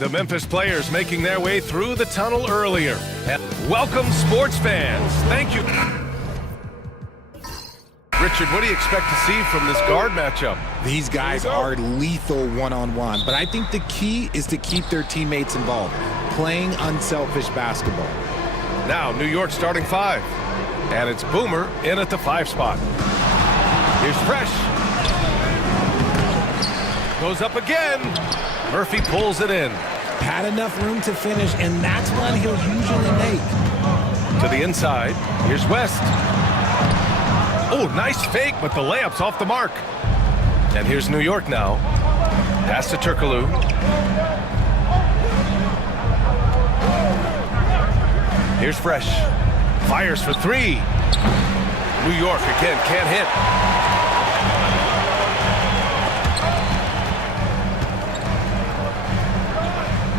The Memphis players making their way through the tunnel earlier. And welcome, sports fans. Thank you. Richard, what do you expect to see from this guard matchup? These guys are lethal one-on-one, but I think the key is to keep their teammates involved, playing unselfish basketball. Now, New York starting 5. And it's Boomer in at the 5 spot. Here's Fresh. Goes up again. Murphy pulls it in. Had enough room to finish, and that's one he'll usually make. To the inside. Here's West. Oh, nice fake, but the layup's off the mark. And here's New York now. Pass to Turkoglu. Here's Fresh. Fires for 3. New York again, can't hit.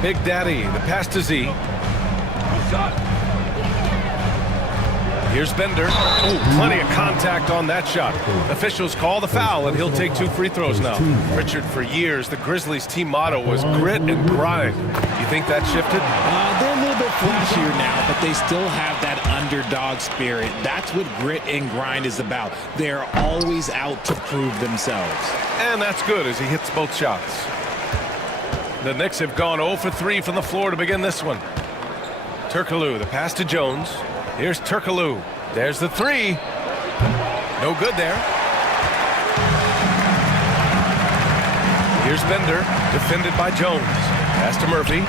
Big Daddy, the pass to Z. Here's Bender. Oh, plenty of contact on that shot. Officials call the foul, and he'll take 2 free throws now. Richard, for years, the Grizzlies' team motto was grit and grind. You think that shifted? They're a little bit flashier now, but they still have that underdog spirit. That's what grit and grind is about. They're always out to prove themselves. And that's good as he hits both shots. The Knicks have gone 0 for 3 from the floor to begin this one. Turkoglu, the pass to Jones. Here's Turkoglu. There's the 3. No good there. Here's Bender, defended by Jones. Pass to Murphy.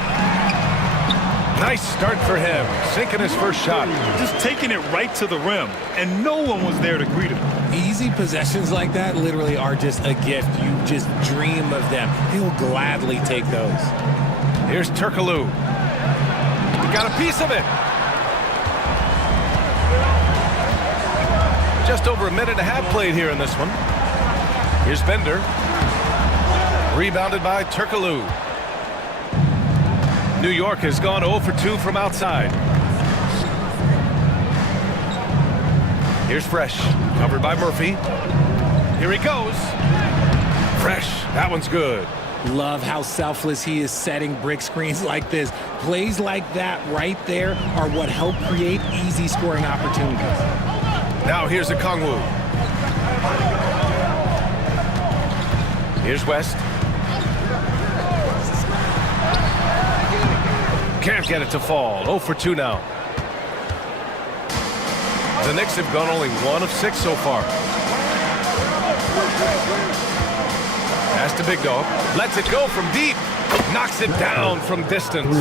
Nice start for him, sinking his first shot. Just taking it right to the rim, and no one was there to greet him. Easy possessions like that literally are just a gift. You just dream of them. He'll gladly take those. Here's Turkoglu. He got a piece of it. Just over a minute and a half played here in this one. Here's Bender. Rebounded by Turkoglu. New York has gone 0 for 2 from outside. Here's Fresh, covered by Murphy. Here he goes. Fresh, that one's good. Love how selfless he is setting brick screens like this. Plays like that right there are what help create easy scoring opportunities. Now here's Okongwu. Here's West. Can't get it to fall. 0 for 2 now. The Knicks have gone only 1 of 6 so far. Pass to Big Dog. Lets it go from deep. Knocks it down from distance.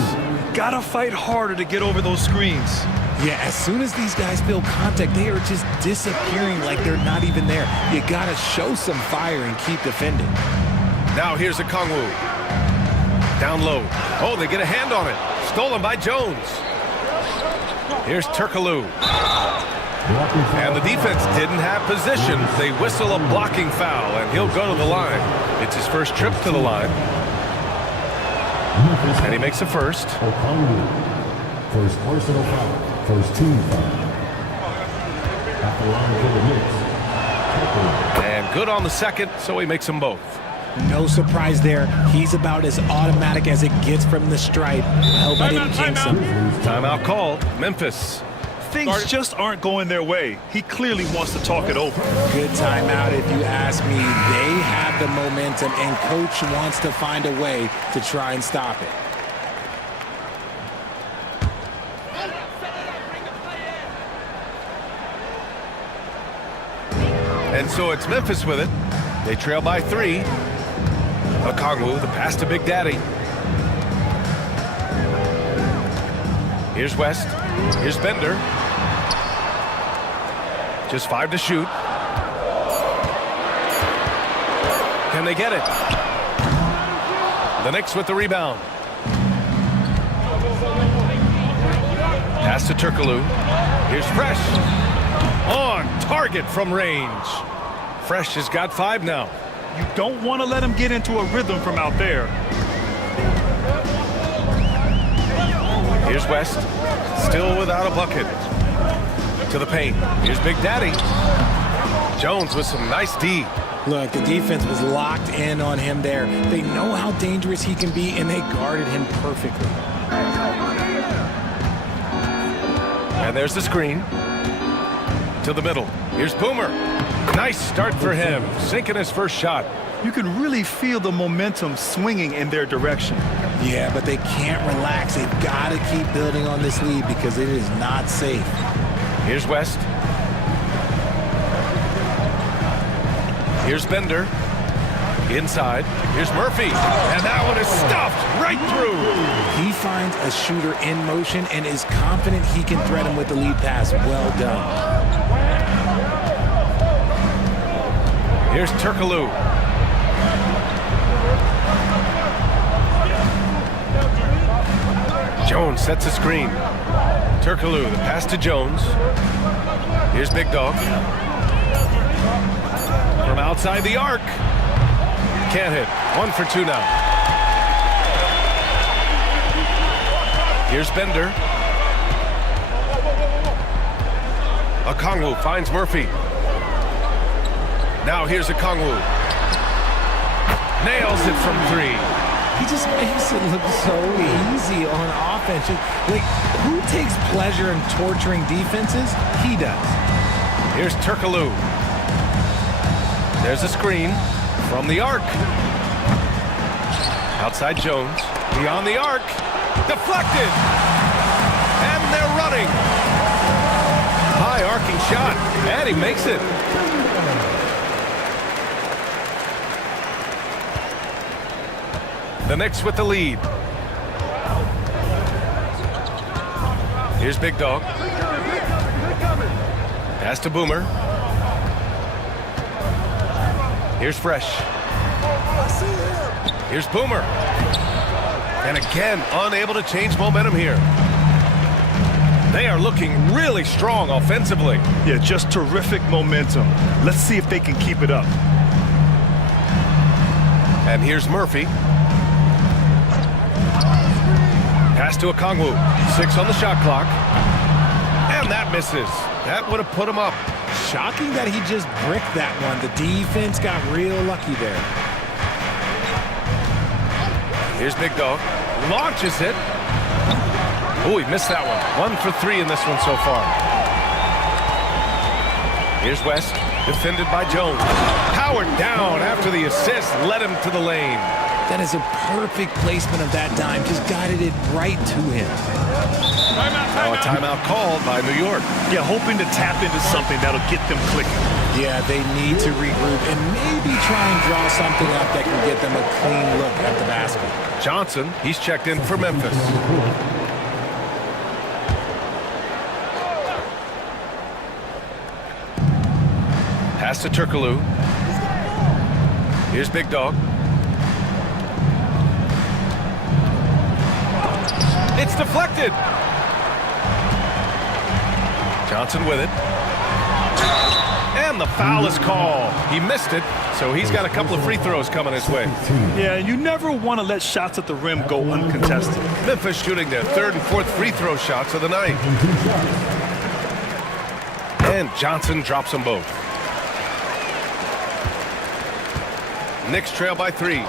Gotta fight harder to get over those screens. Yeah, as soon as these guys feel contact, they are just disappearing like they're not even there. You gotta show some fire and keep defending. Now here's Okongwu. Down low. Oh, they get a hand on it. Stolen by Jones. Here's Turkoglu. And the defense didn't have position. They whistle a blocking foul, and he'll go to the line. It's his first trip to the line. And he makes a first. First personal foul. First team foul. At the line for the Knicks. And good on the second, so he makes them both. No surprise there. He's about as automatic as it gets from the stripe. I hope I didn't jinx him. Timeout called. Memphis. Things just aren't going their way. He clearly wants to talk it over. Good timeout if you ask me. They have the momentum, and coach wants to find a way to try and stop it. And so it's Memphis with it. They trail by 3. Okongwu, the pass to Big Daddy. Here's West. Here's Bender. Just 5 to shoot. Can they get it? The Knicks with the rebound. Pass to Turkoglu. Here's Fresh. On target from range. Fresh has got 5 now. You don't want to let him get into a rhythm from out there. Here's West. Still without a bucket. To the paint. Here's Big Daddy. Jones with some nice D. Look, the defense was locked in on him there. They know how dangerous he can be, and they guarded him perfectly. And there's the screen. To the middle. Here's Boomer. Nice start for him. Sinking his first shot. You can really feel the momentum swinging in their direction. Yeah, but they can't relax. They've got to keep building on this lead because it is not safe. Here's West. Here's Bender. Inside. Here's Murphy. And that one is stuffed right through. He finds a shooter in motion and is confident he can thread him with the lead pass. Well done. Here's Turkoglu. Jones sets a screen. Turkoglu, the pass to Jones. Here's Big Dog. From outside the arc. Can't hit. 1 for 2 now. Here's Bender. Okongwu finds Murphy. Now here's Okongwu. Nails it from 3. He just makes it look so easy on offense. Like, who takes pleasure in torturing defenses? He does. Here's Turkoglu. There's a screen from the arc. Outside Jones. Beyond the arc. Deflected. And they're running. High arcing shot. And he makes it. The Knicks with the lead. Here's Big Dog. Pass to Boomer. Here's Fresh. Here's Boomer. And again, unable to change momentum here. They are looking really strong offensively. Yeah, just terrific momentum. Let's see if they can keep it up. And here's Murphy. Pass to Okongwu. 6 on the shot clock. And that misses. That would have put him up. Shocking that he just bricked that one. The defense got real lucky there. Here's Big Dog. Launches it. Oh, he missed that one. 1 for 3 in this one so far. Here's West. Defended by Jones. Powered down after the assist. Led him to the lane. That is a perfect placement of that dime. Just guided it right to him. Now a timeout called by New York. Yeah, hoping to tap into something that'll get them clicking. Yeah, they need to regroup and maybe try and draw something up that can get them a clean look at the basket. Johnson, he's checked in for Memphis. Pass to Turkoglu. Here's Big Dog. It's deflected. Johnson with it. And the foul is called. He missed it, so he's got a couple of free throws coming his way. Yeah, you never want to let shots at the rim go uncontested. Memphis shooting their 3rd and 4th free throw shots of the night. And Johnson drops them both. Knicks trail by 3.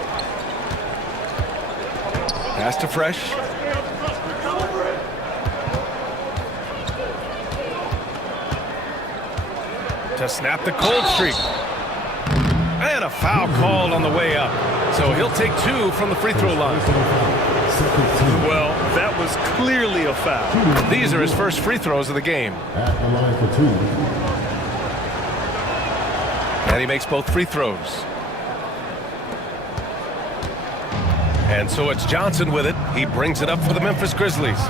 Pass to Fresh. To snap the cold streak. And a foul called on the way up. So he'll take 2 from the free throw line. Well, that was clearly a foul. These are his first free throws of the game. At the line for 2. And he makes both free throws. And so it's Johnson with it. He brings it up for the Memphis Grizzlies.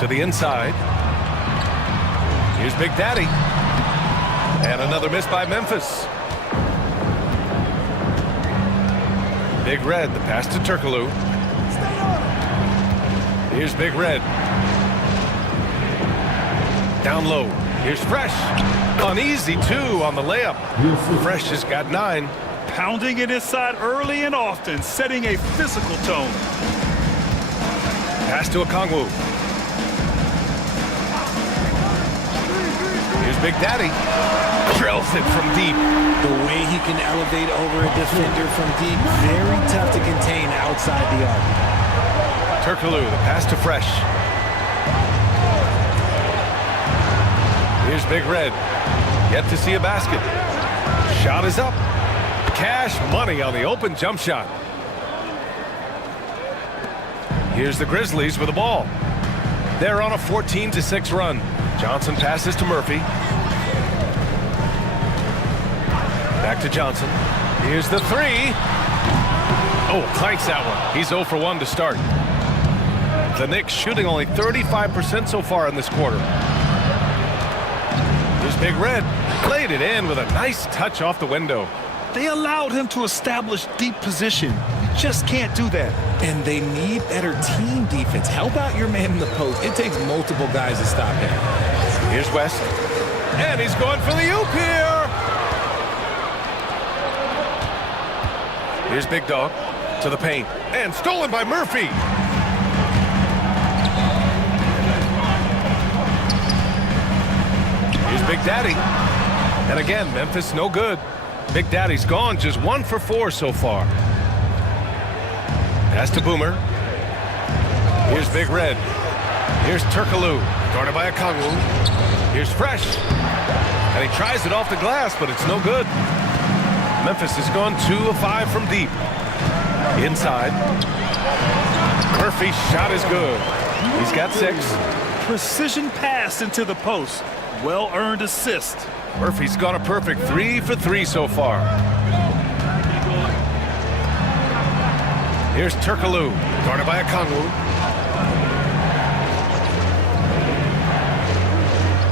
To the inside. Here's Big Daddy. And another miss by Memphis. Big Red, the pass to Turkoglu. Here's Big Red. Down low. Here's Fresh. An easy 2 on the layup. Fresh has got 9. Pounding it inside early and often, setting a physical tone. Pass to Okongwu. Here's Big Daddy. Drills it from deep. The way he can elevate over a defender from deep, very tough to contain outside the arc. Turkoglu, the pass to Fresh. Here's Big Red. Yet to see a basket. Shot is up. Cash money on the open jump shot. Here's the Grizzlies with the ball. They're on a 14-6 run. Johnson passes to Murphy. Back to Johnson. Here's the three. Oh, clanks that one. He's 0 for 1 to start. The Knicks shooting only 35% so far in this quarter. Here's Big Red. Played it in with a nice touch off the window. They allowed him to establish deep position. You just can't do that. And they need better team defense. Help out your man in the post. It takes multiple guys to stop him. Here's West. And he's going for the oop here. Here's Big Dog to the paint. And stolen by Murphy. Here's Big Daddy. And again, Memphis no good. Big Daddy's gone, just 1 for 4 so far. Pass to Boomer. Here's Big Red. Here's Turkoglu, guarded by Okongwu. Here's Fresh. And he tries it off the glass, but it's no good. Memphis has gone 2 of 5 from deep. Inside. Murphy's shot is good. He's got 6. Precision pass into the post. Well-earned assist. Murphy's got a perfect 3 for 3 so far. Here's Turkoglu, guarded by Okongwu.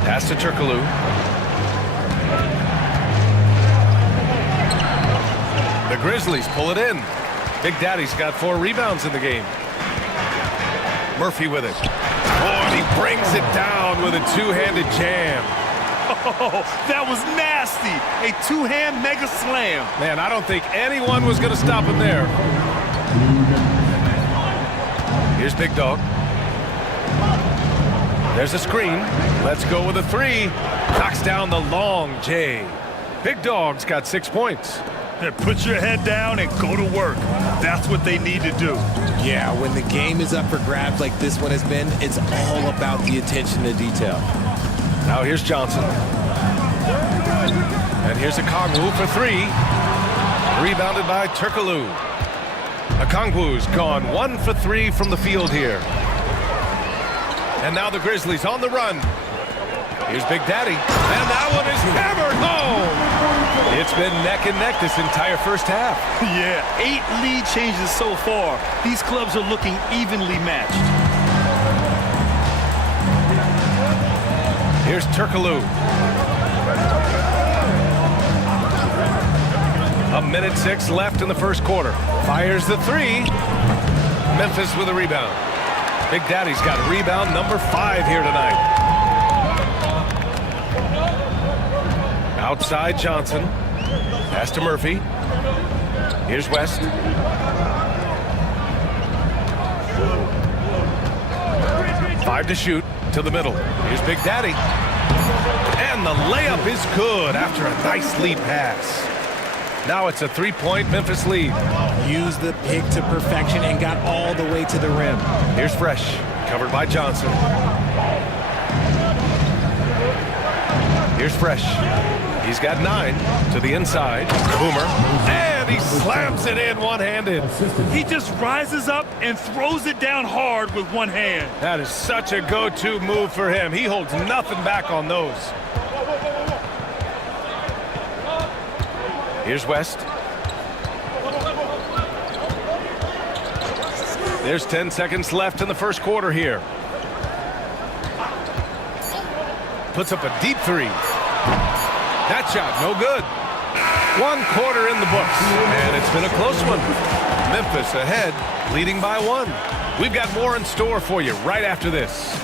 Pass to Turkoglu. The Grizzlies pull it in. Big Daddy's got 4 rebounds in the game. Murphy with it. Oh, and he brings it down with a 2-handed jam. Oh, that was nasty. A 2-hand mega slam. Man, I don't think anyone was going to stop him there. Here's Big Dog. There's a screen. Let's go with a 3. Knocks down the long J. Big Dog's got 6 points. Put your head down and go to work. That's what they need to do. Yeah, when the game is up for grabs like this one has been, it's all about the attention to detail. Now here's Johnson. And here's Okongwu for 3. Rebounded by Turkoglu. Okongwu's gone 1 for 3 from the field here. And now the Grizzlies on the run. Here's Big Daddy. And that one is hammered home. It's been neck and neck this entire first half. Yeah, 8 lead changes so far. These clubs are looking evenly matched. Here's Turkoglu. 1:06 left in the first quarter. Fires the 3. Memphis with a rebound. Big Daddy's got rebound number 5 here tonight. Outside Johnson. Pass to Murphy. Here's West. Five to shoot. To the middle. Here's Big Daddy. And the layup is good after a nice lead pass. Now it's a 3-point Memphis lead. Used the pick to perfection and got all the way to the rim. Here's Fresh. Covered by Johnson. Here's Fresh. He's got 9 to the inside. Boomer. And he slams it in one-handed. He just rises up and throws it down hard with one hand. That is such a go-to move for him. He holds nothing back on those. Here's West. There's 10 seconds left in the first quarter here. Puts up a deep 3. That shot, no good. 1 quarter in the books, and it's been a close one. Memphis ahead, leading by 1. We've got more in store for you right after this.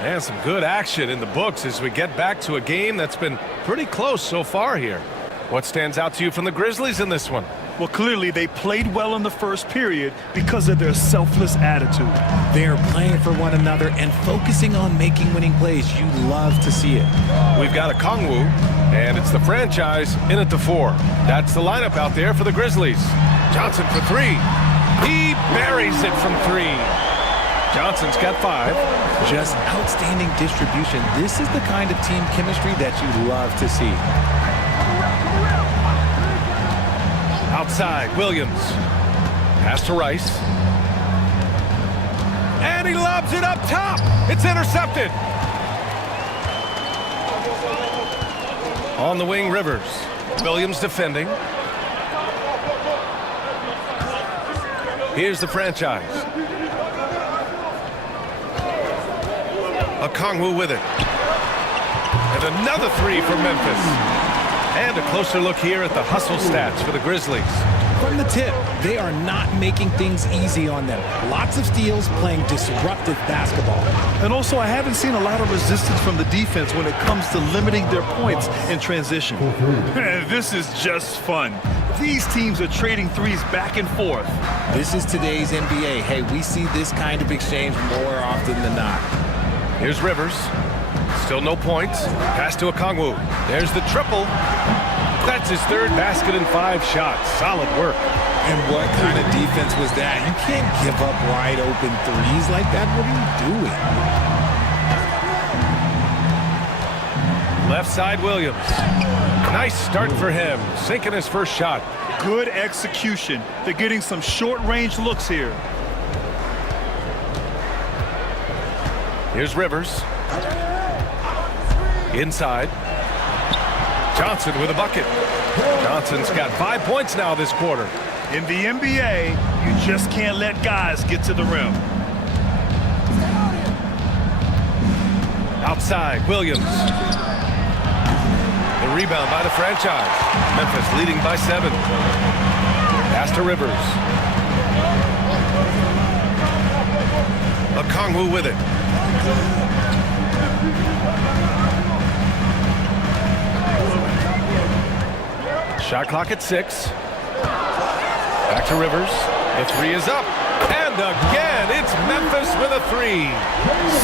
And some good action in the books as we get back to a game that's been pretty close so far here. What stands out to you from the Grizzlies in this one? Well, clearly they played well in the first period because of their selfless attitude. They're playing for one another and focusing on making winning plays. You love to see it. We've got a Kongwu, and it's the franchise in at the 4. That's the lineup out there for the Grizzlies. Johnson for 3. He buries it from 3. Johnson's got 5. Just outstanding distribution. This is the kind of team chemistry that you love to see. Outside, Williams. Pass to Rice. And he lobs it up top. It's intercepted. On the wing, Rivers. Williams defending. Here's the franchise. Okongwu with it. And another 3 for Memphis. And a closer look here at the hustle stats for the Grizzlies. From the tip, they are not making things easy on them. Lots of steals, playing disruptive basketball. And also, I haven't seen a lot of resistance from the defense when it comes to limiting their points in transition. This is just fun. These teams are trading threes back and forth. This is today's NBA. Hey, we see this kind of exchange more often than not. Here's Rivers. Still no points. Pass to Okongwu. There's the triple. That's his 3rd basket in 5 shots. Solid work. And what kind of defense was that? You can't give up wide open threes like that. What are you doing? Left side, Williams. Nice start for him. Sinking his first shot. Good execution. They're getting some short-range looks here. Here's Rivers. Inside. Johnson with a bucket. Johnson's got 5 points now this quarter. In the NBA, you just can't let guys get to the rim. Outside, Williams. The rebound by the franchise. Memphis leading by 7. Pass to Rivers. Okongwu with it. Shot clock at 6. Back to Rivers. The 3 is up. And again, it's Memphis with a 3.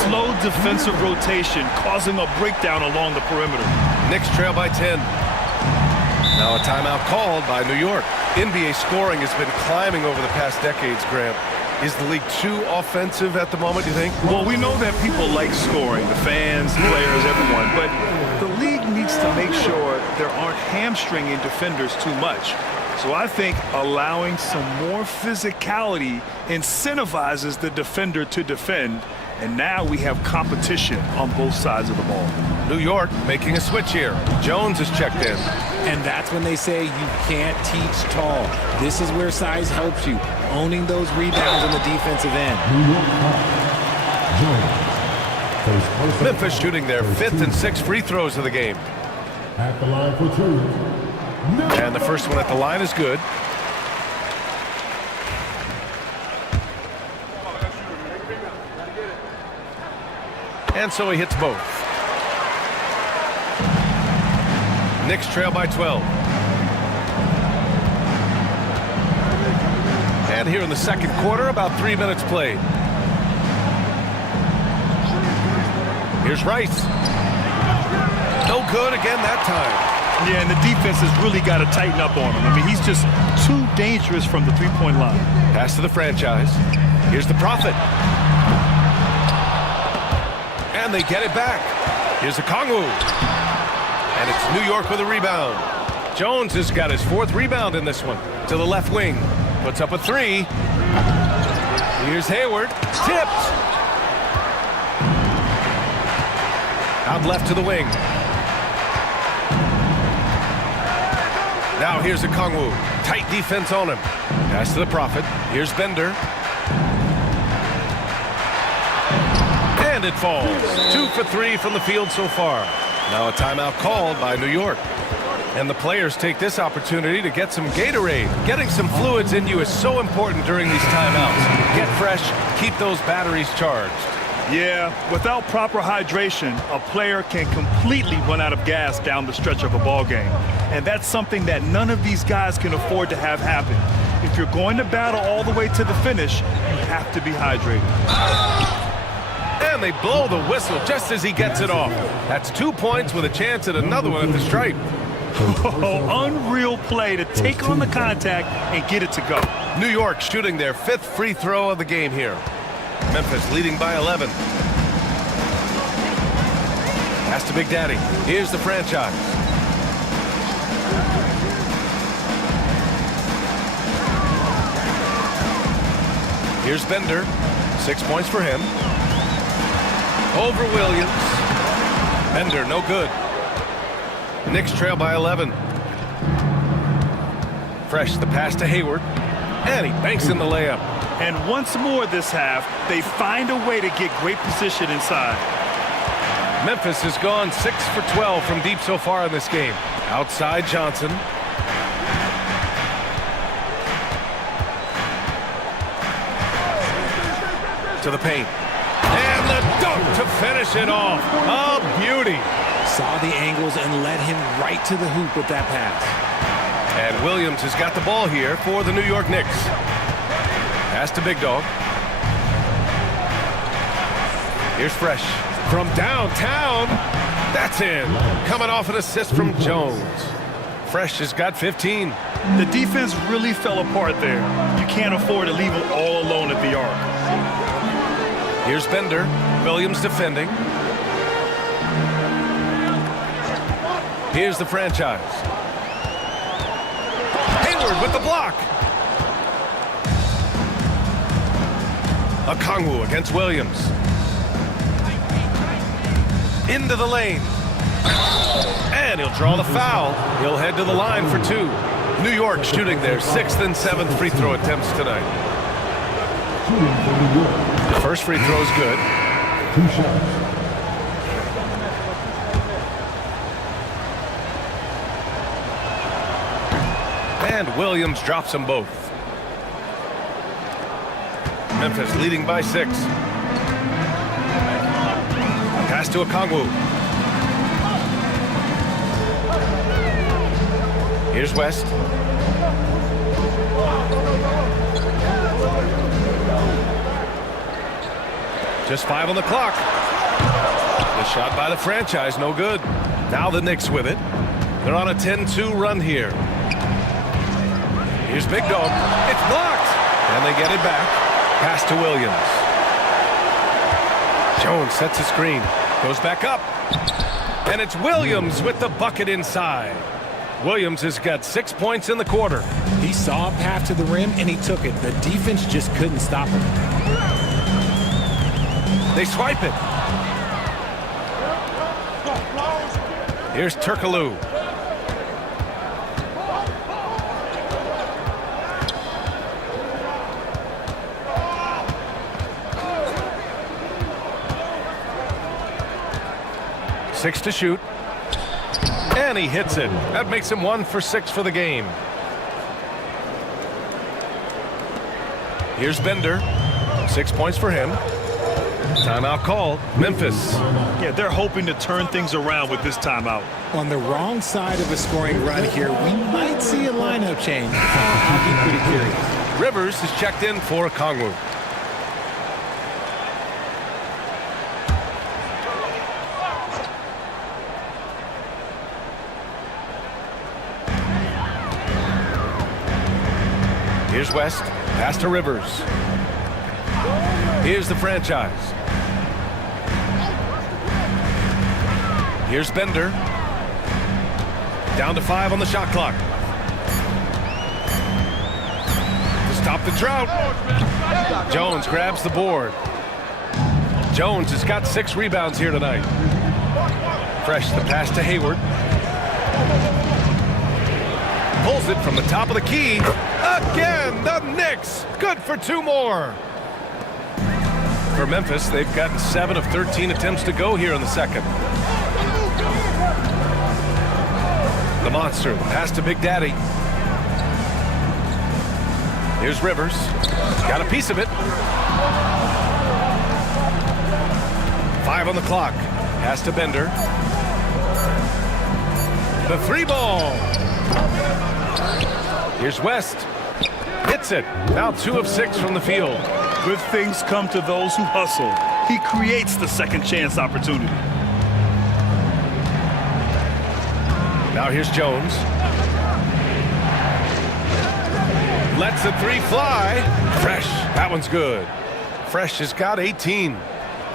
Slow defensive rotation causing a breakdown along the perimeter. Knicks trail by 10. Now a timeout called by New York. NBA scoring has been climbing over the past decades, Grant. Is the league too offensive at the moment, do you think? Well, we know that people like scoring, the fans, players, everyone, but the league needs to make sure there aren't hamstringing defenders too much. So I think allowing some more physicality incentivizes the defender to defend, and now we have competition on both sides of the ball. New York making a switch here. Jones is checked in. And that's when they say you can't teach tall. This is where size helps you, owning those rebounds on the defensive end. Memphis shooting their 5th and 6th free throws of the game. At the line for 2. And the first one at the line is good. And so he hits both. Knicks trail by 12. And here in the second quarter, about 3 minutes played. Here's Rice. No good again that time. Yeah, and the defense has really got to tighten up on him. I mean, he's just too dangerous from the three-point line. Pass to the franchise. Here's the Prophet. And they get it back. Here's the Kongwu. And it's New York with a rebound. Jones has got his 4th rebound in this one. To the left wing. Puts up a 3. Here's Hayward. Tipped. Out left to the wing. Now here's a Okongwu. Tight defense on him. Pass to the Prophet. Here's Bender. And it falls. 2 for 3 from the field so far. Now a timeout called by New York. And the players take this opportunity to get some Gatorade. Getting some fluids in you is so important during these timeouts. Get fresh, keep those batteries charged. Yeah, without proper hydration, a player can completely run out of gas down the stretch of a ball game. and that's something that none of these guys can afford to have happen. If you're going to battle all the way to the finish, you have to be hydrated. And they blow the whistle just as he gets it off. That's 2 points with a chance at another one at the stripe. Oh, unreal play to take on the contact and get it to go. New York shooting their 5th free throw of the game here. Memphis leading by 11. Pass to Big Daddy. Here's the franchise. Here's Bender. 6 points for him. Over Williams. Bender, no good. Knicks trail by 11. Fresh, the pass to Hayward. And he banks in the layup. And once more this half, they find a way to get great position inside. Memphis has gone 6 for 12 from deep so far in this game. Outside Johnson. To the paint. And the dunk to finish it off. A beauty. Saw the angles and led him right to the hoop with that pass. And Williams has got the ball here for the New York Knicks. Pass to Big Dog. Here's Fresh. From downtown. That's in. Coming off an assist from Jones. Fresh has got 15. The defense really fell apart there. You can't afford to leave them all alone at the arc. Here's Bender. Williams defending. Here's the franchise. Hayward with the block. Okongwu against Williams. Into the lane. And he'll draw the foul. He'll head to the line for 2. New York shooting their 6th and 7th free throw attempts tonight. The first free throw is good. 2 shots. And Williams drops them both. Memphis leading by 6. Pass to Okongwu. Here's West. Just 5 on the clock. The shot by the franchise, no good. Now the Knicks with it. They're on a 10-2 run here. Here's Big Dog. It's blocked. And they get it back. Pass to Williams. Jones sets a screen. Goes back up. And it's Williams with the bucket inside. Williams has got 6 points in the quarter. He saw a path to the rim and he took it. The defense just couldn't stop him. They swipe it. Here's Turkoglu. Six to shoot. And he hits it. That makes him 1 for 6 for the game. Here's Bender. 6 points for him. Timeout called. Memphis. Yeah, they're hoping to turn things around with this timeout. On the wrong side of a scoring run here, we might see a lineup change. I'll be pretty curious. Rivers is checked in for Okongwu. Here's West. Pass to Rivers. Here's the franchise. Here's Bender. Down to 5 on the shot clock. To stop the drought. Jones grabs the board. Jones has got 6 rebounds here tonight. Fresh, the pass to Hayward. Pulls it from the top of the key. Again, the Knicks. Good for 2 more. For Memphis, they've gotten 7 of 13 attempts to go here in the second. The monster, the pass to Big Daddy. Here's Rivers. Got a piece of it. 5 on the clock. Pass to Bender. The three ball. Here's West. Hits it. Now 2 of 6 from the field. Good things come to those who hustle. He creates the second chance opportunity. Now here's Jones. Lets the 3 fly. Fresh. That one's good. Fresh has got 18.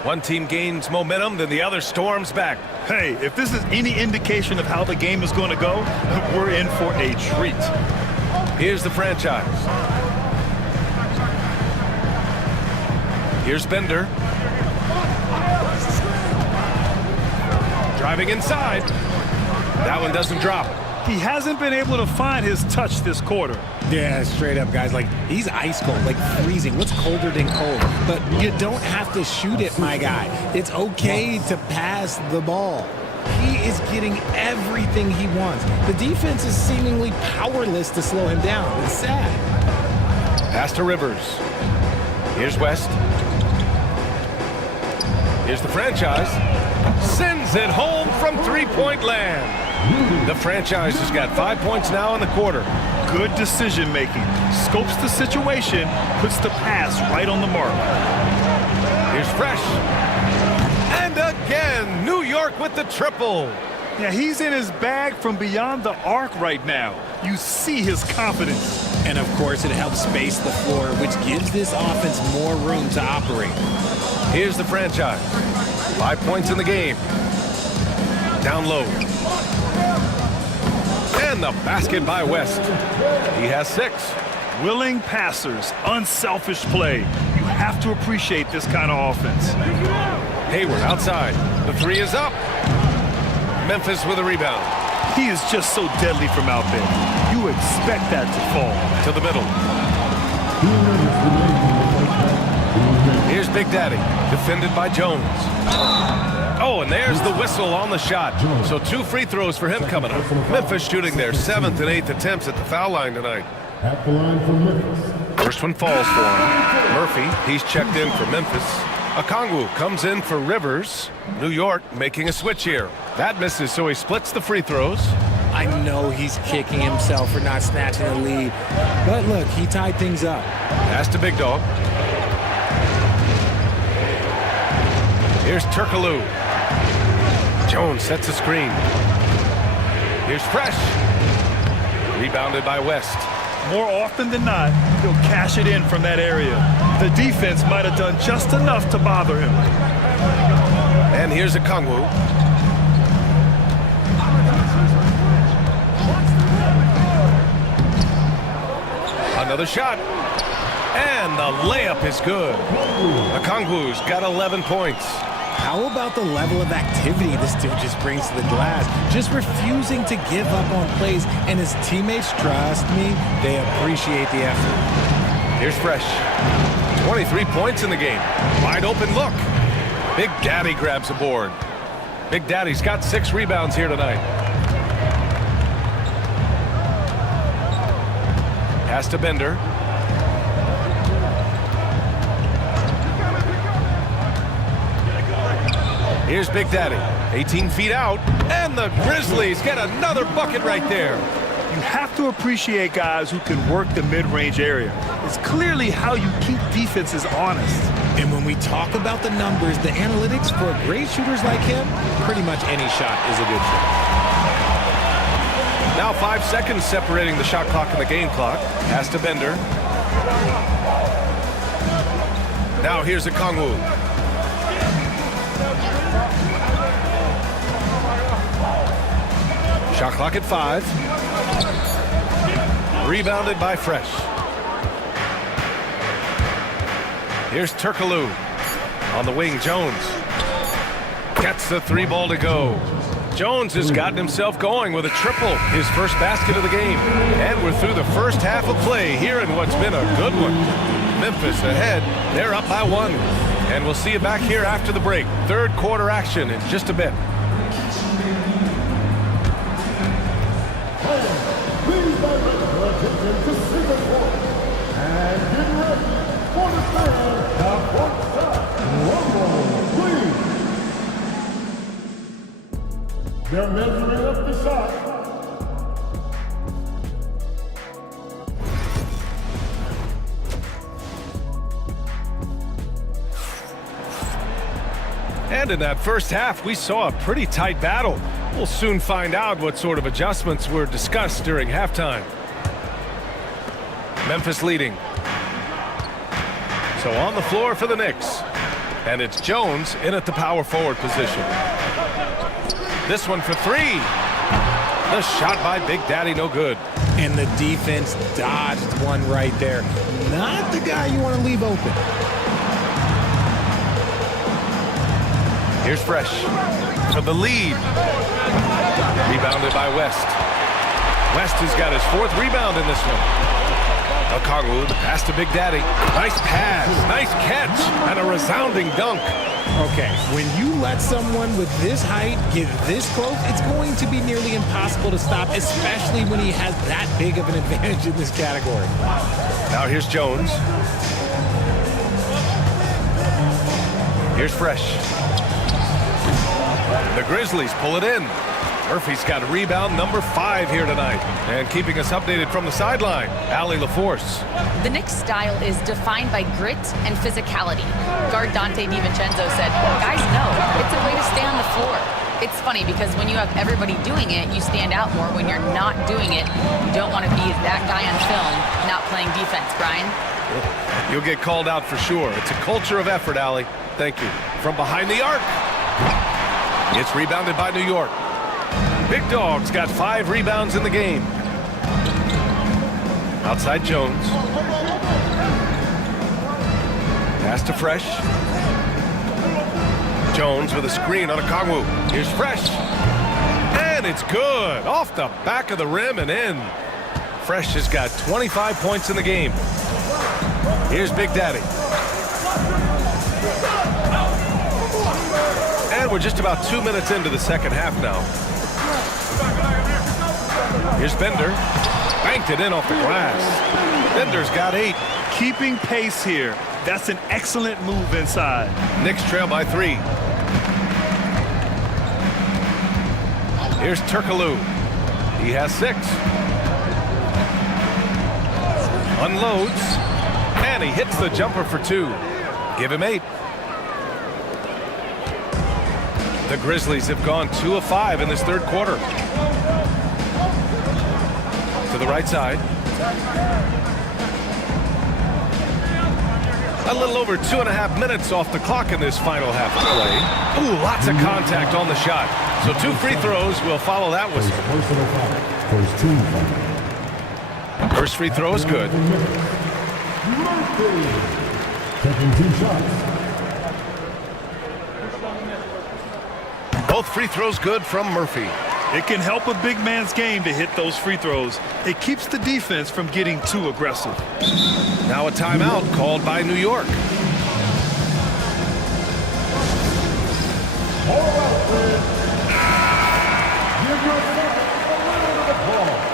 One team gains momentum, then the other storms back. Hey, if this is any indication of how the game is going to go, we're in for a treat. Here's the franchise. Here's Bender. Driving inside. That one doesn't drop. He hasn't been able to find his touch this quarter. Yeah, straight up, guys. Like, he's ice cold, like freezing. What's colder than cold? But you don't have to shoot it, my guy. It's okay to pass the ball. He is getting everything he wants. The defense is seemingly powerless to slow him down. It's sad. Pass to Rivers. Here's West. Here's the franchise. Sends it home from three-point land. The franchise has got 5 points now in the quarter. Good decision making. Scopes the situation, puts the pass right on the mark. Here's Fresh. And again, New York with the triple. Yeah, he's in his bag from beyond the arc right now. You see his confidence. And of course, it helps space the floor, which gives this offense more room to operate. Here's the franchise. 5 points in the game. Down low. And the basket by West. He has 6. Willing passers, unselfish play. You have to appreciate this kind of offense. Hayward outside. The 3 is up. Memphis with a rebound. He is just so deadly from out there. You expect that to fall. To the middle. Here's Big Daddy, defended by Jones. Oh, and there's the whistle on the shot. So 2 free throws for him coming up. Memphis shooting their 7th and 8th attempts at the foul line tonight. At the line for Memphis. First one falls for him. Murphy, he's checked in for Memphis. Okongwu comes in for Rivers. New York making a switch here. That misses, so he splits the free throws. I know he's kicking himself for not snatching the lead. But look, he tied things up. Pass to Big Dog. Here's Turkoglu. Jones sets a screen. Here's Fresh. Rebounded by West. More often than not, he'll cash it in from that area. The defense might have done just enough to bother him. And here's Okongwu. Another shot. And the layup is good. Okongwu's got 11 points. How about the level of activity this dude just brings to the glass? Just refusing to give up on plays, and his teammates, trust me, they appreciate the effort. Here's Fresh. 23 points in the game. Wide open look. Big Daddy grabs a board. Big Daddy's got 6 rebounds here tonight. Pass to Bender. Here's Big Daddy, 18 feet out, and the Grizzlies get another bucket right there. You have to appreciate guys who can work the mid-range area. It's clearly how you keep defenses honest. And when we talk about the numbers, the analytics for great shooters like him, pretty much any shot is a good shot. Now 5 seconds separating the shot clock and the game clock. Pass to Bender. Now here's Okongwu. Shot clock at 5. Rebounded by Fresh. Here's Turkoglu. On the wing, Jones. Gets the 3 ball to go. Jones has gotten himself going with a triple, his first basket of the game. And we're through the first half of play here in what's been a good one. Memphis ahead. They're up by 1. And we'll see you back here after the break. Third quarter action in just a bit. Please direct your attention to Secret Court. And get ready for the third court rumble, please. They're measuring up the shot. And in that first half, we saw a pretty tight battle. We'll soon find out what sort of adjustments were discussed during halftime. Memphis leading. So on the floor for the Knicks. And it's Jones in at the power forward position. This one for three. The shot by Big Daddy, no good. And the defense dodged one right there. Not the guy you want to leave open. Here's Fresh for the lead. Rebounded by West. West has got his fourth rebound in this one. Okongwu, the pass to Big Daddy. Nice pass, nice catch, and a resounding dunk. Okay, when you let someone with this height get this close, it's going to be nearly impossible to stop, especially when he has that big of an advantage in this category. Now here's Jones. Here's Fresh. The Grizzlies pull it in. Murphy's got rebound number 5 here tonight. And keeping us updated from the sideline, Allie LaForce. The Knicks' style is defined by grit and physicality. Guard Dante DiVincenzo said, guys know, it's a way to stay on the floor. It's funny because when you have everybody doing it, you stand out more. When you're not doing it, you don't want to be that guy on film not playing defense, Brian. You'll get called out for sure. It's a culture of effort, Allie. Thank you. From behind the arc. It's rebounded by New York. Big Dog's got 5 rebounds in the game. Outside Jones. Pass to Fresh. Jones with a screen on Okongwu. Here's Fresh. And it's good. Off the back of the rim and in. Fresh has got 25 points in the game. Here's Big Daddy. And we're just about 2 minutes into the second half now. Here's Bender. Banked it in off the glass. Bender's got 8. Keeping pace here. That's an excellent move inside. Knicks trail by 3. Here's Turkoglu. He has 6. Unloads. And he hits the jumper for 2. Give him 8. The Grizzlies have gone 2 of 5 in this third quarter. To the right side. A little over 2.5 minutes off the clock in this final half of play. Ooh, lots of contact on the shot. So 2 free throws will follow that whistle. First free throw is good. Taking 2 shots. Both free throws good from Murphy. It can help a big man's game to hit those free throws. It keeps the defense from getting too aggressive. Now a timeout called by New York. All right, friends. Give yourself a round of applause.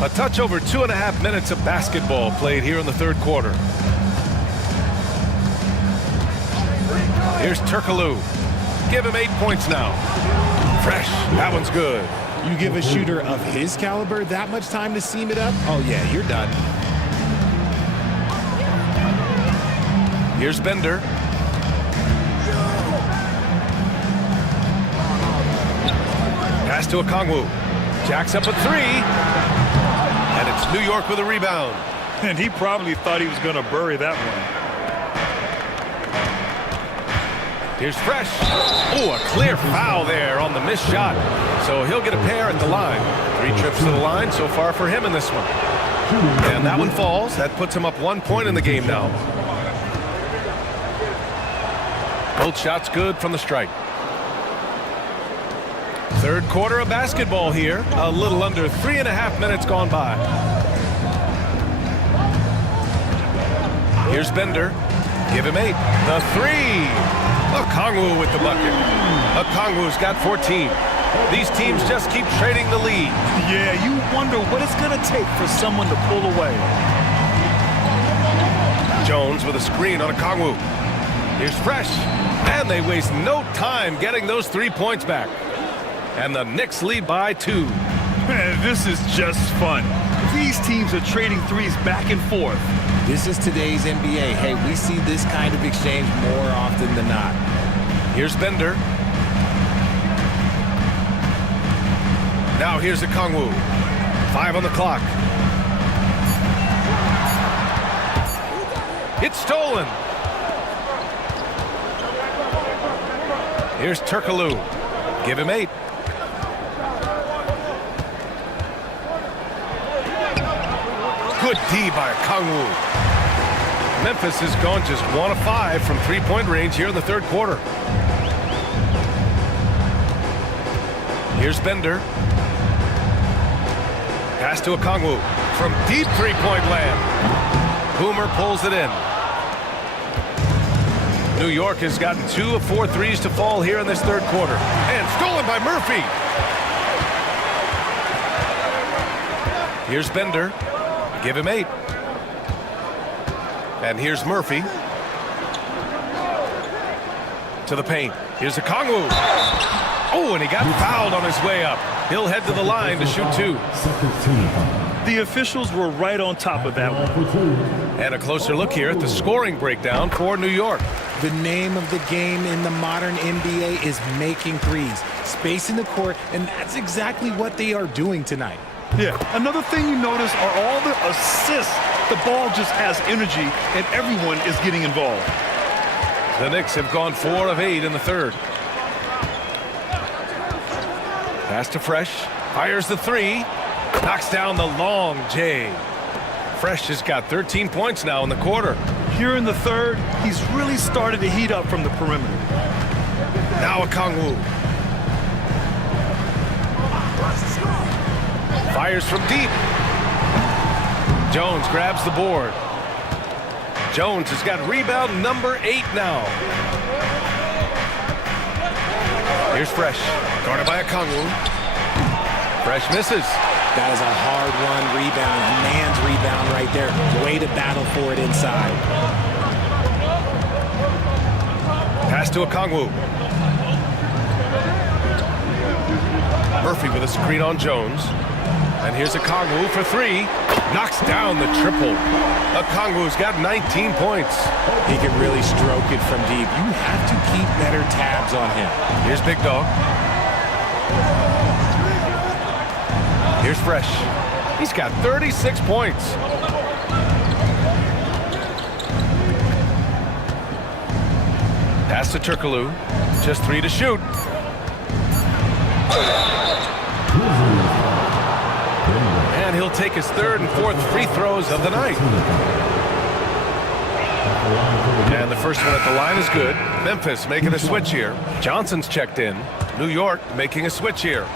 A touch over 2.5 minutes of basketball played here in the third quarter. Here's Turkoglu. Give him 8 points now. Fresh. That one's good. You give a shooter of his caliber that much time to seam it up? Oh, yeah, you're done. Here's Bender. Pass to Okongwu. Jacks up a 3. And it's New York with a rebound. And he probably thought he was going to bury that one. Here's Fresh. Oh, a clear foul there on the missed shot. So he'll get a pair at the line. 3 trips to the line so far for him in this one. And that one falls. That puts him up 1 point in the game now. Both shots good from the strike. Third quarter of basketball here. A little under 3.5 minutes gone by. Here's Bender. Give him 8. The 3. Okongwu with the bucket. Okongwu's got 14. These teams just keep trading the lead. Yeah, you wonder what it's going to take for someone to pull away. Jones with a screen on Okongwu. Here's Fresh. And they waste no time getting those 3 points back. And the Knicks lead by 2. Man, this is just fun. If he These teams are trading threes back and forth. This is today's NBA. Hey, we see this kind of exchange more often than not. Here's Bender. Now here's Okongwu. 5 on the clock. It's stolen. Here's Turkoglu. Give him 8. Good D by Okongwu. Memphis has gone just 1 of 5 from three-point range here in the third quarter. Here's Bender. Pass to Okongwu from deep three-point land. Boomer pulls it in. New York has gotten 2 of 4 threes to fall here in this third quarter. And stolen by Murphy. Here's Bender. Give him 8. And here's Murphy. To the paint. Here's Okongwu. Oh, and he got fouled on his way up. He'll head to the line to shoot 2. The officials were right on top of that one. And a closer look here at the scoring breakdown for New York. The name of the game in the modern NBA is making threes, spacing the court, and that's exactly what they are doing tonight. Yeah, another thing you notice are all the assists. The ball just has energy, and everyone is getting involved. The Knicks have gone 4 of 8 in the third. Pass to Fresh. Fires the 3. Knocks down the long J. Fresh has got 13 points now in the quarter. Here in the third, he's really started to heat up from the perimeter. Now Okongwu. Fires from deep. Jones grabs the board. Jones has got rebound number 8 now. Here's Fresh. Guarded by Okongwu. Fresh misses. That is a hard-won rebound, a man's rebound right there. Way to battle for it inside. Pass to Okongwu. Murphy with a screen on Jones. And here's Okongwu for 3. Knocks down the triple. Okongwu's got 19 points. He can really stroke it from deep. You have to keep better tabs on him. Here's Big Dog. Here's Fresh. He's got 36 points. Pass to Turkoglu. Just 3 to shoot. And he'll take his 3rd and 4th free throws of the night. And the first one at the line is good. Memphis making a switch here. Johnson's checked in. New York making a switch here.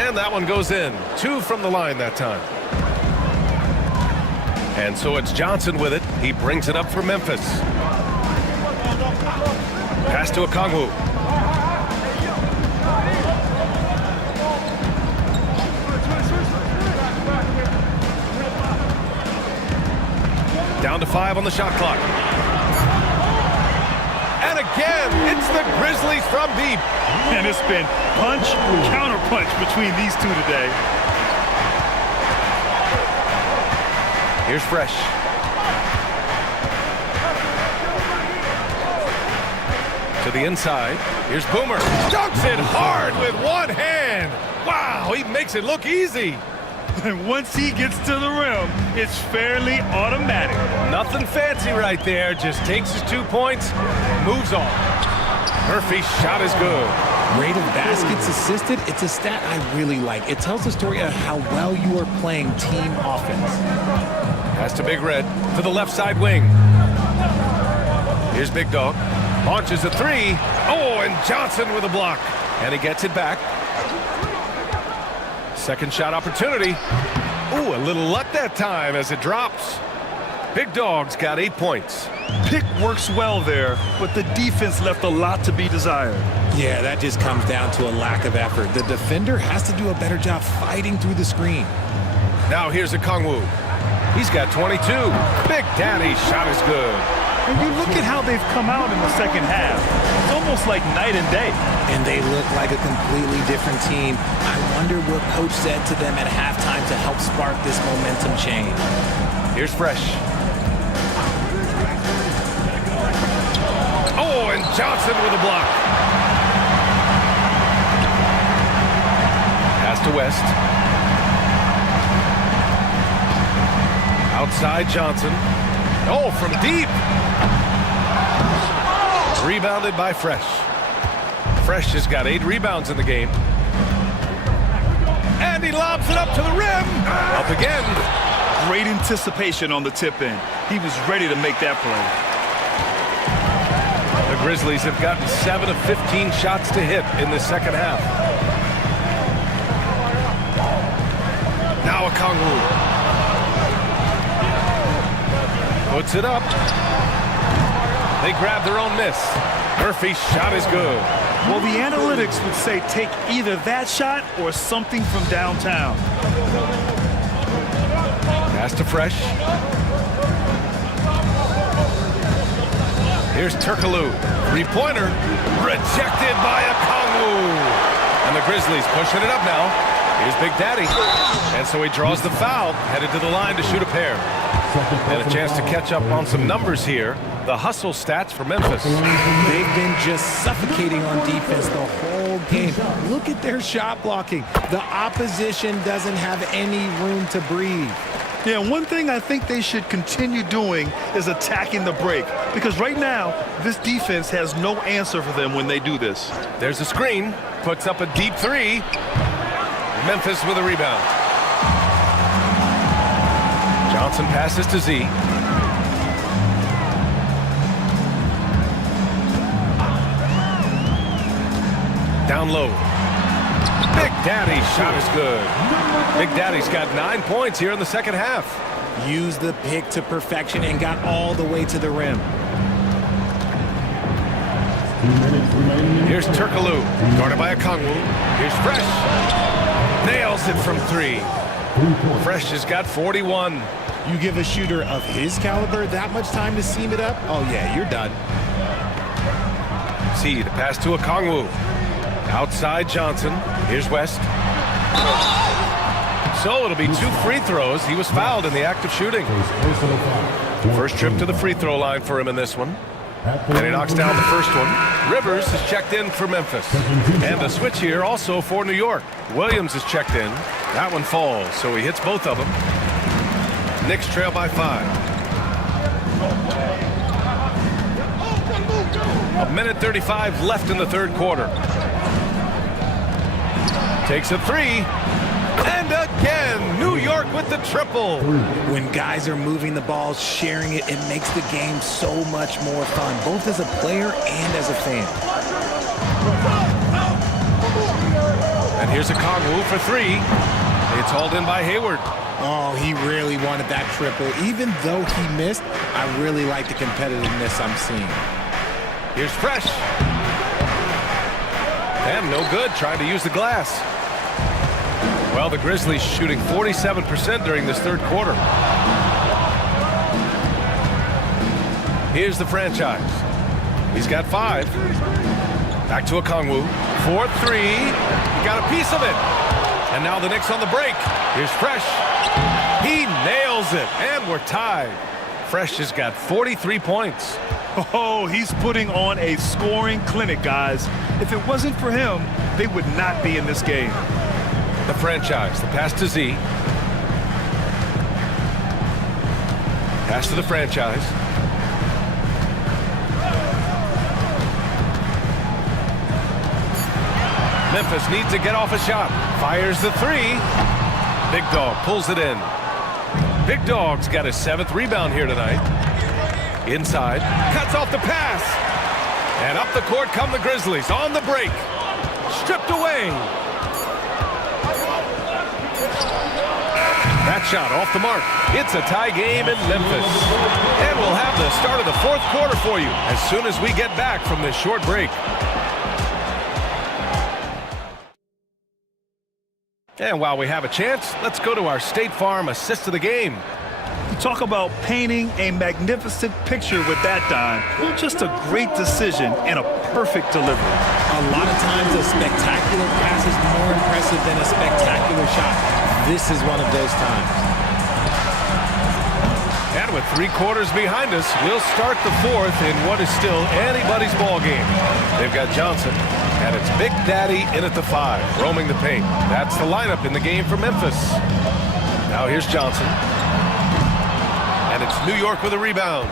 And that one goes in. 2 from the line that time. And so it's Johnson with it. He brings it up for Memphis. Pass to Okongwu. Down to 5 on the shot clock. And again, it's the Grizzlies from deep. And it's been punch, counter punch between these two today. Here's Fresh. To the inside. Here's Boomer. Dunks it hard with one hand. Wow, he makes it look easy. And once he gets to the rim, it's fairly automatic. Nothing fancy right there. Just takes his 2 points, moves on. Murphy's shot is good. Rate of baskets assisted, it's a stat I really like. It tells the story of how well you are playing team offense. Pass to Big Red to the left side wing. Here's Big Dog. Launches a 3. Oh, and Johnson with a block. And he gets it back. Second shot opportunity. Ooh, a little luck that time as it drops. Big Dog's got 8 points. Pick works well there, but the defense left a lot to be desired. Yeah, that just comes down to a lack of effort. The defender has to do a better job fighting through the screen. Now here's Okongwu. He's got 22. Big Daddy's shot is good. And you look at how they've come out in the second half. It's almost like night and day. And they look like a completely different team. I wonder what coach said to them at halftime to help spark this momentum change. Here's Fresh. Oh, and Johnson with a block. Pass to West. Outside Johnson. Oh, from deep. Rebounded by Fresh. Fresh has got 8 rebounds in the game. And he lobs it up to the rim. Up again. Great anticipation on the tip in. He was ready to make that play. The Grizzlies have gotten 7 of 15 shots to hit in the second half. Now a Kongwu. Puts it up. They grab their own miss. Murphy's shot is good. Well, the analytics would say take either that shot or something from downtown. Pass to Fresh. Here's Turkoglu. Three-pointer. Rejected by a Kongwu. And the Grizzlies pushing it up now. Here's Big Daddy. And so he draws the foul, headed to the line to shoot a pair. And a chance to catch up on some numbers here. The hustle stats for Memphis. They've been just suffocating on defense the whole game. Look at their shot blocking. The opposition doesn't have any room to breathe. Yeah, one thing I think they should continue doing is attacking the break. Because right now, this defense has no answer for them when they do this. There's a screen. Puts up a deep three. Memphis with a rebound. Johnson passes to Z. Down low. Big Daddy's shot is good. Big Daddy's got 9 points here in the second half. Used the pick to perfection and got all the way to the rim. Here's Turkoglu, guarded by a Kongwu. Here's Fresh. Nails it from 3. Fresh has got 41. You give a shooter of his caliber that much time to seam it up? Oh, yeah, you're done. See the pass to a Kongwu. Outside Johnson. Here's West. So it'll be 2 free throws. He was fouled in the act of shooting. First trip to the free throw line for him in this one. And he knocks down the first one. Rivers is checked in for Memphis. And the switch here also for New York. Williams is checked in. That one falls, so he hits both of them. Knicks trail by 5. 1:35 left in the third quarter. Takes a 3. And again, New York with the triple. When guys are moving the ball, sharing it, it makes the game so much more fun, both as a player and as a fan. And here's a Kongwu for 3. It's hauled in by Hayward. Oh, he really wanted that triple. Even though he missed, I really like the competitiveness I'm seeing. Here's Fresh. And no good, trying to use the glass. Well, the Grizzlies shooting 47% during this third quarter. Here's the franchise. He's got 5. Back to a Kongwu. 4-3. He got a piece of it. And now the Knicks on the break. Here's Fresh. He nails it. And we're tied. Fresh has got 43 points. Oh, he's putting on a scoring clinic, guys. If it wasn't for him, they would not be in this game. The franchise. The pass to Z. Pass to the franchise. Memphis needs to get off a shot. Fires the 3. Big Dog pulls it in. Big Dog's got his 7th rebound here tonight. Inside. Cuts off the pass. And up the court come the Grizzlies on the break. Stripped away. That shot off the mark. It's a tie game in Memphis. And we'll have the start of the fourth quarter for you as soon as we get back from this short break. And while we have a chance, let's go to our State Farm assist of the game. Talk about painting a magnificent picture with that dime. Just a great decision and a perfect delivery. A lot of times a spectacular pass is more impressive than a spectacular shot. This is one of those times. And with 3 quarters behind us, we'll start the 4th in what is still anybody's ball game. They've got Johnson, and it's Big Daddy in at the 5, roaming the paint. That's the lineup in the game for Memphis. Now here's Johnson. And it's New York with a rebound.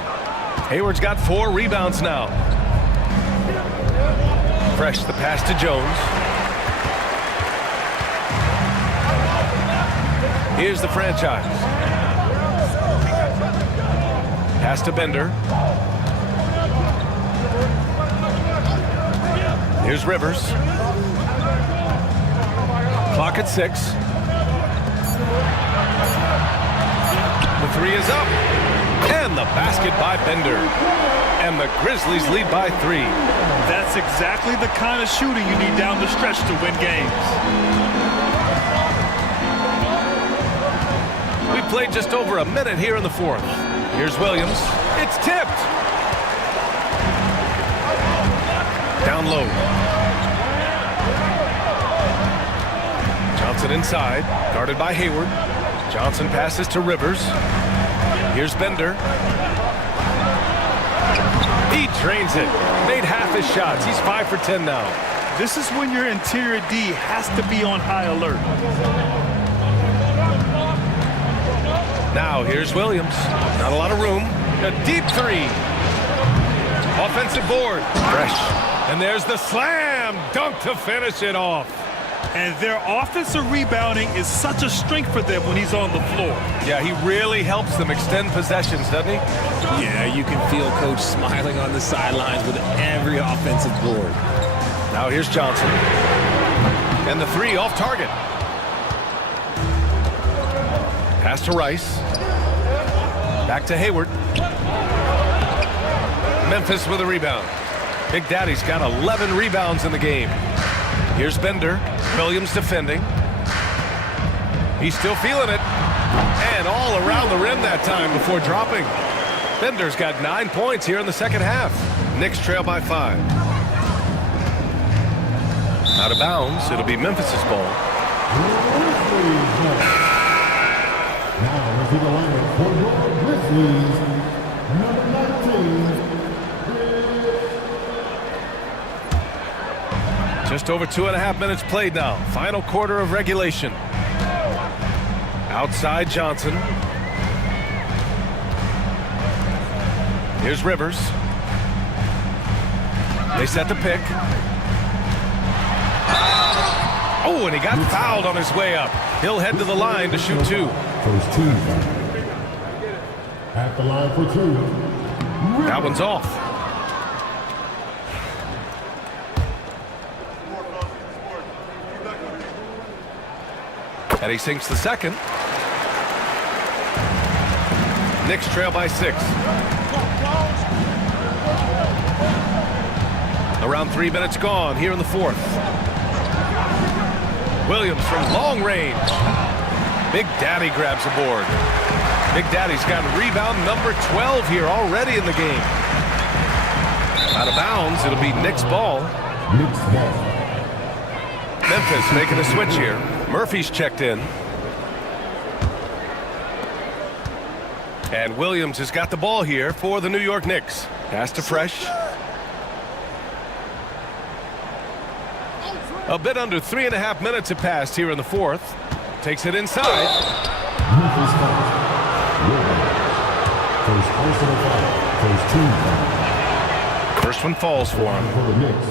Hayward's got 4 rebounds now. Fresh the pass to Jones. Here's the franchise. Pass to Bender. Here's Rivers. Clock at 6. The 3 is up. And the basket by Bender. And the Grizzlies lead by 3. That's exactly the kind of shooting you need down the stretch to win games. We played just over a minute here in the 4th. Here's Williams. It's tipped. Down low. Johnson inside, guarded by Hayward. Johnson passes to Rivers. Here's Bender. He drains it. Made half his shots. He's 5 for 10 now. This is when your interior D has to be on high alert. Now here's Williams. Not a lot of room. A deep 3. Offensive board. Fresh. And there's the slam dunk to finish it off. And their offensive rebounding is such a strength for them when he's on the floor. Yeah, he really helps them extend possessions, doesn't he? Yeah, you can feel Coach smiling on the sidelines with every offensive board. Now here's Johnson. And the 3 off target. Pass to Rice. Back to Hayward. Memphis with a rebound. Big Daddy's got 11 rebounds in the game. Here's Bender. Williams defending. He's still feeling it. And all around the rim that time before dropping. Bender's got 9 points here in the second half. Knicks trail by 5. Out of bounds. It'll be Memphis's ball. Now into the lineup for your Grizzlies, number 19. Just over 2.5 minutes played now. Final quarter of regulation. Outside Johnson. Here's Rivers. They set the pick. Oh, and he got fouled on his way up. He'll head to the line to shoot 2. First team. At the line for 2. That one's off. And he sinks the second. Knicks trail by 6. Around 3 minutes gone here in the 4th. Williams from long range. Big Daddy grabs a board. Big Daddy's got rebound number 12 here already in the game. Out of bounds, it'll be Knicks ball. Knicks ball. Memphis making a switch here. Murphy's checked in. And Williams has got the ball here for the New York Knicks. Pass to Fresh. A bit under 3.5 minutes have passed here in the 4th. Takes it inside. Memphis ball. First personal foul. First team foul. First one falls for him. For the Knicks.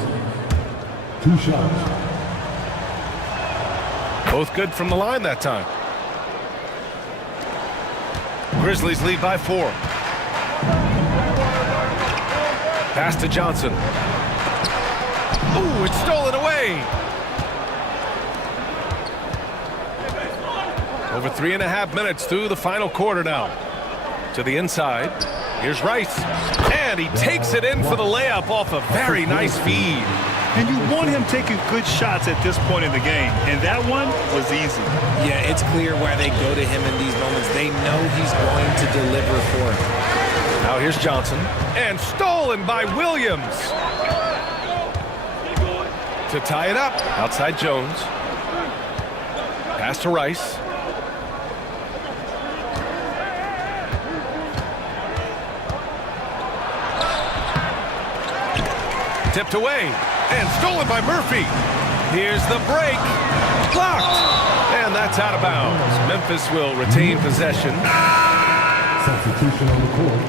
2 shots. Both good from the line that time. Grizzlies lead by 4. Pass to Johnson. Ooh, it's stolen away. Over 3.5 minutes through the final quarter now. To the inside. Here's Rice. And he takes it in for the layup off a very nice feed. And you want him taking good shots at this point in the game. And that one was easy. Yeah, it's clear why they go to him in these moments. They know he's going to deliver for him. Now here's Johnson. And stolen by Williams. To tie it up. Outside Jones. Pass to Rice. Tipped away and stolen by Murphy. Here's the break. Blocked. And that's out of bounds. Memphis will retain possession. Substitution on the court.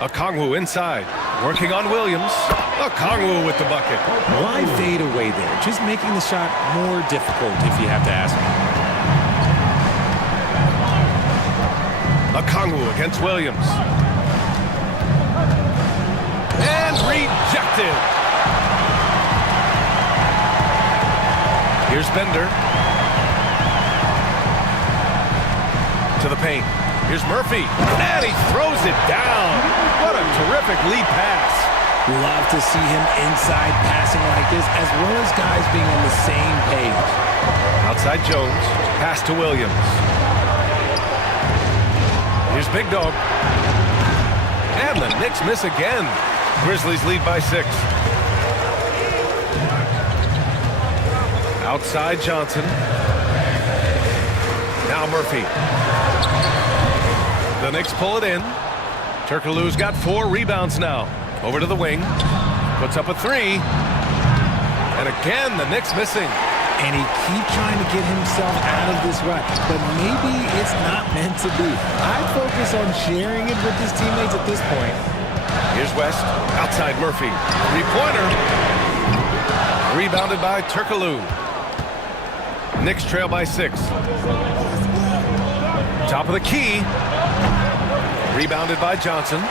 Okongwu inside. Working on Williams. Okongwu with the bucket. Why fade away there? Just making the shot more difficult, if you have to ask me. Okongwu against Williams. And rejected. Here's Bender. To the paint. Here's Murphy. And he throws it down. What a terrific lead pass. Love to see him inside passing like this, as well as guys being on the same page. Outside Jones. Pass to Williams. Here's Big Dog. And the Knicks miss again. Grizzlies lead by 6. Outside Johnson. Now Murphy. The Knicks pull it in. Turkoglu's got 4 rebounds now. Over to the wing. Puts up a 3. And again, the Knicks missing. And he keeps trying to get himself out of this rut, but maybe it's not meant to be. I'd focus on sharing it with his teammates at this point. Here's West. Outside Murphy. 3-pointer. Rebounded by Turkoglu. Knicks trail by 6. Top of the key. Rebounded by Johnson.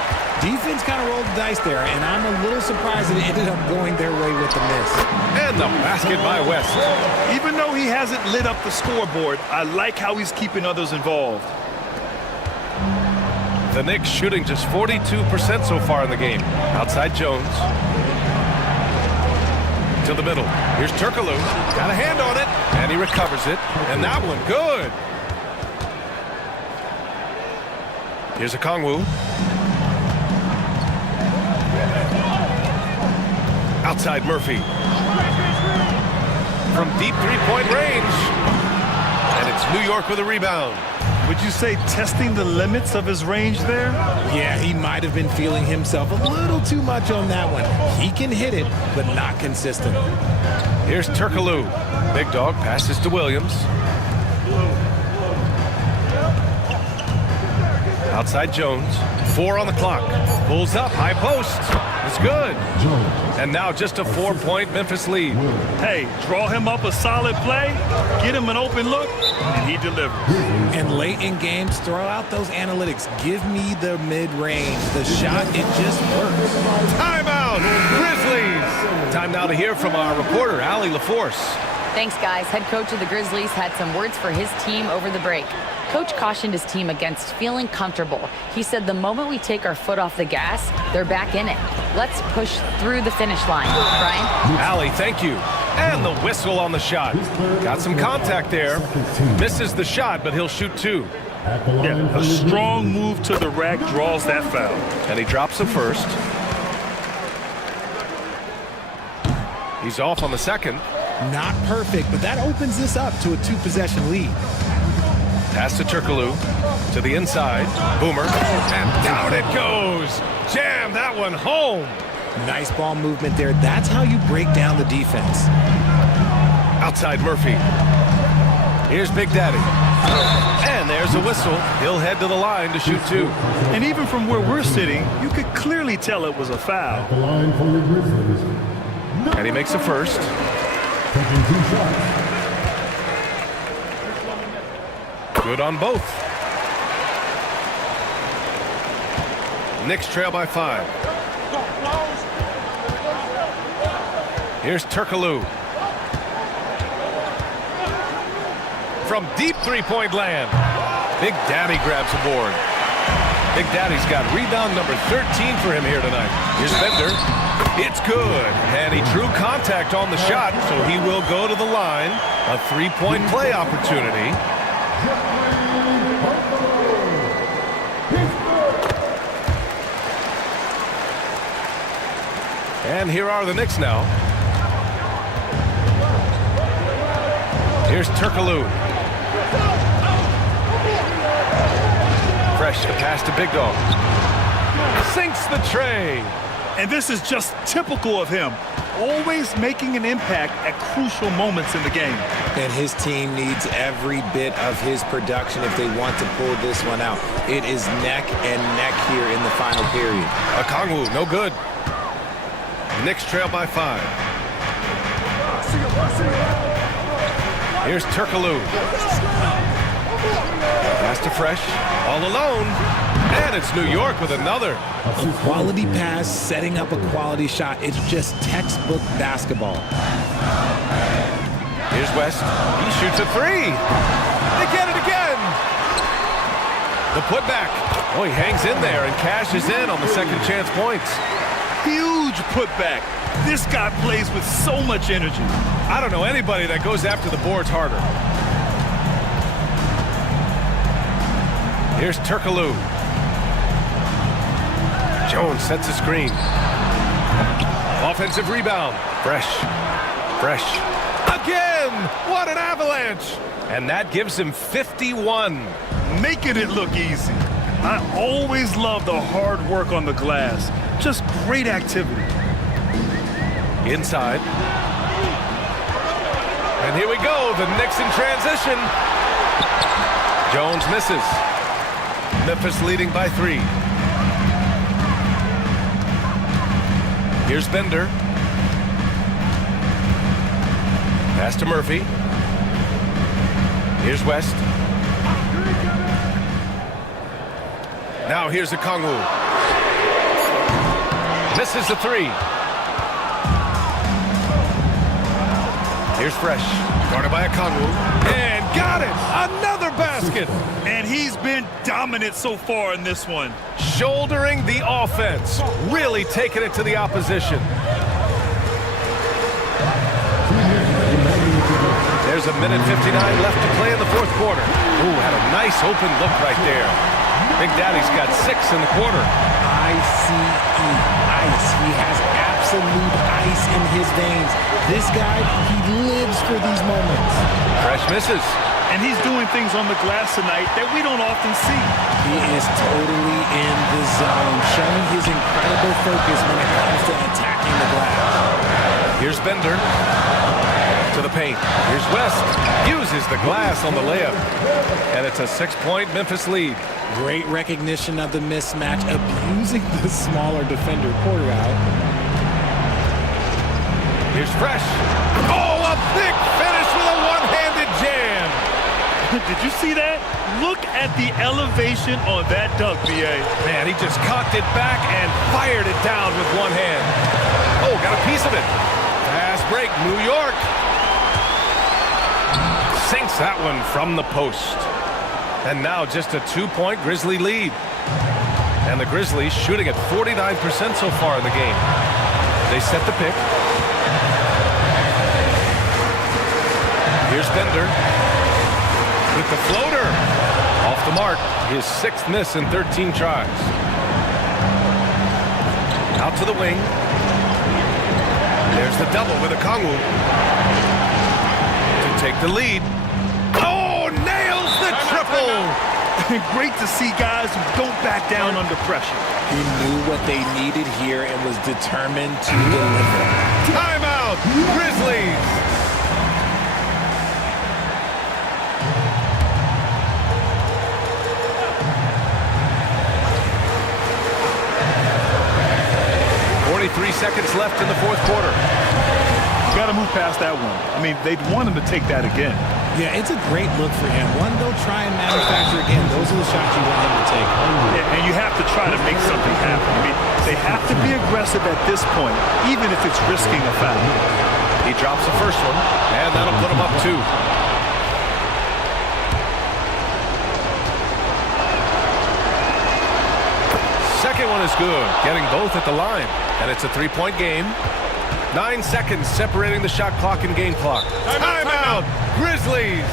Defense kind of rolled the dice there, and I'm a little surprised that it ended up going their way with the miss. And the basket by West. Even though he hasn't lit up the scoreboard, I like how he's keeping others involved. The Knicks shooting just 42% so far in the game. Outside Jones. To the middle. Here's Turkoglu. Got a hand on it, and he recovers it. And that one, good. Here's Okongwu. Outside Murphy. From deep 3-point range. And it's New York with a rebound. Would you say testing the limits of his range there? Yeah, he might have been feeling himself a little too much on that one. He can hit it, but not consistent. Here's Turkoglu. Big Dog passes to Williams. Outside Jones. 4 on the clock. Pulls up. High post. It's good. And now just a 4-point Memphis lead. Hey, draw him up a solid play, get him an open look, and he delivers. And late in games, throw out those analytics. Give me the mid-range. The shot, it just works. Timeout, Grizzlies. Time now to hear from our reporter, Allie LaForce. Thanks, guys. Head coach of the Grizzlies had some words for his team over the break. Coach cautioned his team against feeling comfortable. He said the moment we take our foot off the gas, they're back in it. Let's push through the finish line. Brian? Allie, thank you. And the whistle on the shot. Got some contact there. Misses the shot, but he'll shoot 2. Yeah, a strong move to the rack draws that foul. And he drops the first. He's off on the second. Not perfect, but that opens this up to a 2-possession lead. Pass to Turkoglu. To the inside. Boomer. And down it goes. Jam that one home. Nice ball movement there. That's how you break down the defense. Outside Murphy. Here's Big Daddy. And there's a whistle. He'll head to the line to shoot 2. And even from where we're sitting, you could clearly tell it was a foul. The line for your Grizzlies. And he makes the first. Taking 2 shots. Good on both. Knicks trail by 5. Here's Turkoglu. From deep 3-point land. Big Daddy grabs a board. Big Daddy's got rebound number 13 for him here tonight. Here's Bender. It's good. And he drew contact on the shot, so he will go to the line. A 3-point play opportunity. And here are the Knicks now. Here's Turkoglu. Fresh, the pass to Big Dog. Sinks the tray. And this is just typical of him. Always making an impact at crucial moments in the game. And his team needs every bit of his production if they want to pull this one out. It is neck and neck here in the final period. Okongwu, no good. Knicks trail by 5. Here's Turkoglu. Pass to Fresh. All alone. And it's New York with another. A quality pass, setting up a quality shot. It's just textbook basketball. Here's West. He shoots a 3. They get it again. The putback. Oh, he hangs in there and cashes in on the second chance points. Huge putback. This guy plays with so much energy. I don't know anybody that goes after the boards harder. Here's Turkoglu. Jones sets a screen. Offensive rebound. Fresh. Again! What an avalanche! And that gives him 51. Making it look easy. I always love the hard work on the glass. Just great activity. Inside. And here we go. The Knicks in transition. Jones misses. Memphis leading by 3. Here's Bender. Pass to Murphy. Here's West. Now here's Okongwu. Misses the 3. Here's Fresh. Guarded by Okongwu. And got it! Another basket! And he's been dominant so far in this one. Shouldering the offense. Really taking it to the opposition. There's a minute 59 left to play in the fourth quarter. Ooh, had a nice open look right there. Big Daddy's got 6 in the quarter. ICE, ice. He has absolute ice in his veins. This guy, he lives for these moments. Fresh misses. And he's doing things on the glass tonight that we don't often see. He is totally in the zone, showing his incredible focus when it comes to attacking the glass. Here's Bender. To the paint. Here's West. Uses the glass on the layup. And it's a 6-point Memphis lead. Great recognition of the mismatch, abusing the smaller defender. Porter out. Here's Fresh. Oh, a big finish with a one-handed jam. Did you see that? Look at the elevation on that dunk, B.A. Man, he just cocked it back and fired it down with one hand. Oh, got a piece of it. Fast break, New York. Sinks that one from the post. And now just a 2-point Grizzly lead. And the Grizzlies shooting at 49% so far in the game. They set the pick. Here's Bender. With the floater. Off the mark. His 6th miss in 13 tries. Out to the wing. There's the double with Okongwu. To take the lead. Oh, nails the triple! Great to see guys who don't back down under pressure. He knew what they needed here and was determined to deliver. Timeout, Grizzlies! 43 seconds left in the fourth quarter. Got to move past that one. I mean, they'd want him to take that again. Yeah, it's a great look for him. One they'll try and manufacture again. Those are the shots you want him to take. Yeah, and you have to try to make something happen. I mean, they have to be aggressive at this point, even if it's risking a foul. He drops the first one, and that'll put him up 2. Second one is good, getting both at the line. And it's a 3-point game. 9 seconds separating the shot clock and game clock. Timeout, Grizzlies!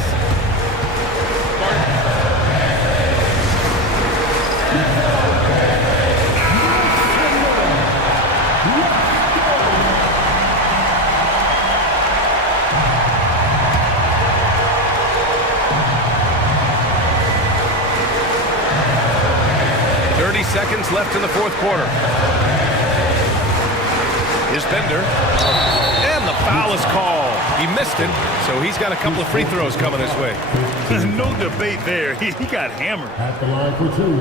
Seconds left in the fourth quarter. Here's Bender. And the foul is called. He missed it, so he's got a couple of free throws coming his way. No debate there. He got hammered. At the line for two,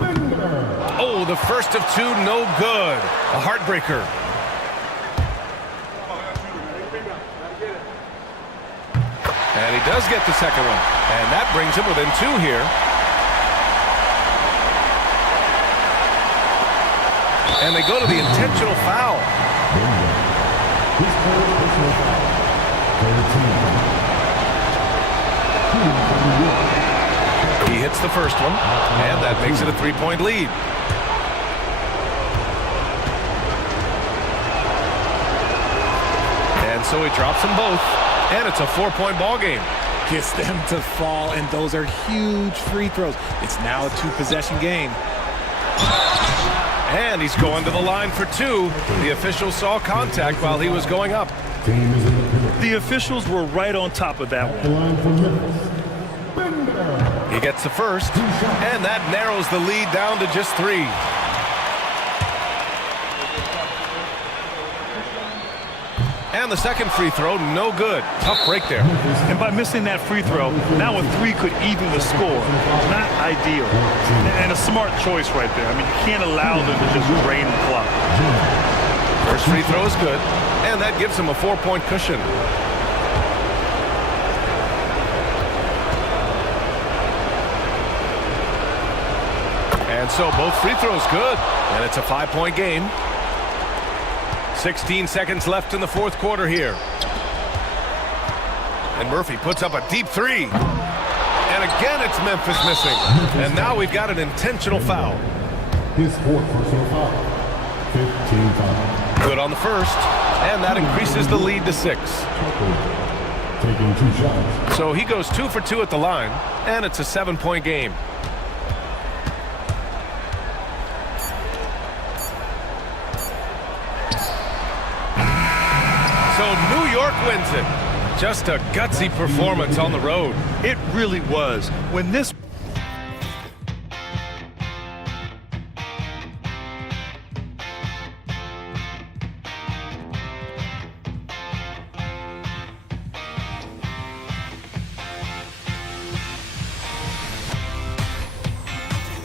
Bender. Oh, the first of two, no good. A heartbreaker. And he does get the second one. And that brings him within two here. And they go to the intentional foul. His first personal foul. 13. He hits the first one, and that makes it a three-point lead. And so he drops them both, and it's a four-point ball game. Gets them to fall, and those are huge free throws. It's now a two-possession game. And he's going to the line for two. The official saw contact while he was going up. The officials were right on top of that The one. line for Memphis, Bender. He gets the first, and that narrows the lead down to just three. And the second free throw, no good. Tough break there. And by missing that free throw, now a three could even the score. Not ideal. And a smart choice right there. I mean, you can't allow them to just drain the clock. First free throw is good, and that gives him a four-point cushion. And so both free throws good, and it's a five-point game. 16 seconds left in the fourth quarter here. And Murphy puts up a deep three. And again, it's Memphis missing. And now we've got an intentional foul. His fourth personal foul. 15 foul. Good on the first, and that increases the lead to 6. Taking 2 shots. So he goes 2 for 2 at the line, and it's a 7-point game. So New York wins it. Just a gutsy performance on the road. It really was. When this